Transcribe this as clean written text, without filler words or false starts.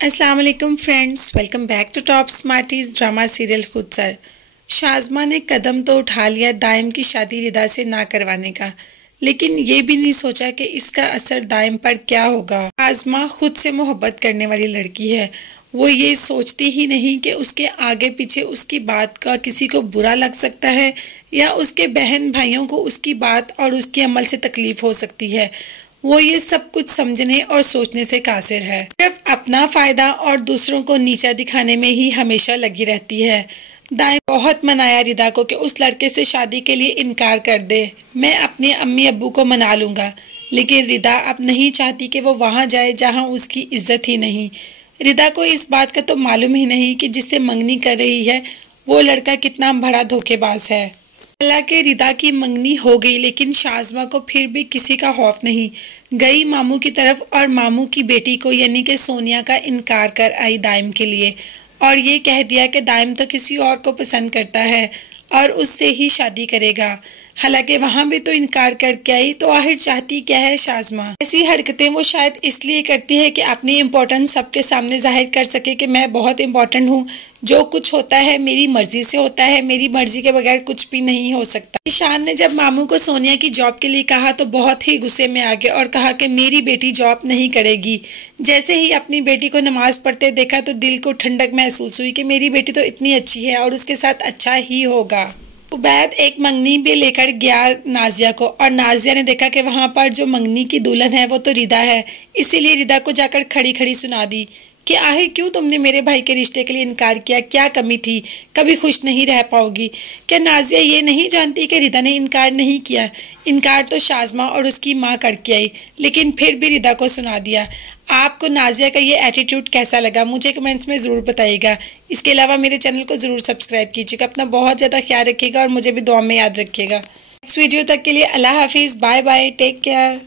अस्सलाम वालेकुम friends, welcome back to Top Smarties drama serial खुद सर। शाज़मा ने कदम तो उठा लिया दाइम की शादी रिदा से ना करवाने का, लेकिन ये भी नहीं सोचा कि इसका असर दाइम पर क्या होगा। शाज़मा खुद से मोहब्बत करने वाली लड़की है। वो ये सोचती ही नहीं कि उसके आगे पीछे उसकी बात का किसी को बुरा लग सकता है या उसके बहन भाइयों को उसकी बात और उसके अमल से तकलीफ हो सकती है। वो ये सब कुछ समझने और सोचने से कासिर है। सिर्फ अपना फायदा और दूसरों को नीचा दिखाने में ही हमेशा लगी रहती है। दाइम बहुत मनाया रिदा को कि उस लड़के से शादी के लिए इनकार कर दे, मैं अपने अम्मी अब्बू को मना लूँगा, लेकिन रिदा अब नहीं चाहती कि वो वहाँ जाए जहाँ उसकी इज्जत ही नहीं। रिदा को इस बात का तो मालूम ही नहीं कि जिससे मंगनी कर रही है वो लड़का कितना बड़ा धोखेबाज है। हालांकि रिदा की मंगनी हो गई, लेकिन शाज़मा को फिर भी किसी का खौफ नहीं। गई मामू की तरफ और मामू की बेटी को यानी कि सोनिया का इनकार कर आई दाइम के लिए, और ये कह दिया कि दाइम तो किसी और को पसंद करता है और उससे ही शादी करेगा। हालांकि वहाँ भी तो इनकार करके आई, तो आखिर चाहती क्या है शाज़मा। ऐसी हरकतें वो शायद इसलिए करती है कि अपनी इम्पोर्टेंस सबके सामने जाहिर कर सके कि मैं बहुत इम्पोर्टेंट हूँ, जो कुछ होता है मेरी मर्जी से होता है, मेरी मर्जी के बगैर कुछ भी नहीं हो सकता। ईशान ने जब मामू को सोनिया की जॉब के लिए कहा तो बहुत ही गुस्से में आ गया और कहा कि मेरी बेटी जॉब नहीं करेगी। जैसे ही अपनी बेटी को नमाज पढ़ते देखा तो दिल को ठंडक महसूस हुई कि मेरी बेटी तो इतनी अच्छी है और उसके साथ अच्छा ही होगा। उबैद एक मंगनी भी लेकर गया नाजिया को, और नाजिया ने देखा कि वहाँ पर जो मंगनी की दुल्हन है वो तो रिदा है। इसीलिए रिदा को जाकर खड़ी खड़ी सुना दी कि आखिर क्यों तुमने मेरे भाई के रिश्ते के लिए इनकार किया, क्या कमी थी, कभी खुश नहीं रह पाओगी। क्या नाजिया ये नहीं जानती कि रिदा ने इनकार नहीं किया? इनकार तो शाज़मा और उसकी माँ करके आई, लेकिन फिर भी रिदा को सुना दिया। आपको नाजिया का ये एटीट्यूड कैसा लगा मुझे कमेंट्स में ज़रूर बताइएगा। इसके अलावा मेरे चैनल को ज़रूर सब्सक्राइब कीजिएगा। अपना बहुत ज़्यादा ख्याल रखिएगा और मुझे भी दुआ में याद रखिएगा। नेक्स्ट वीडियो तक के लिए अल्लाह हाफिज़, बाय बाय, टेक केयर।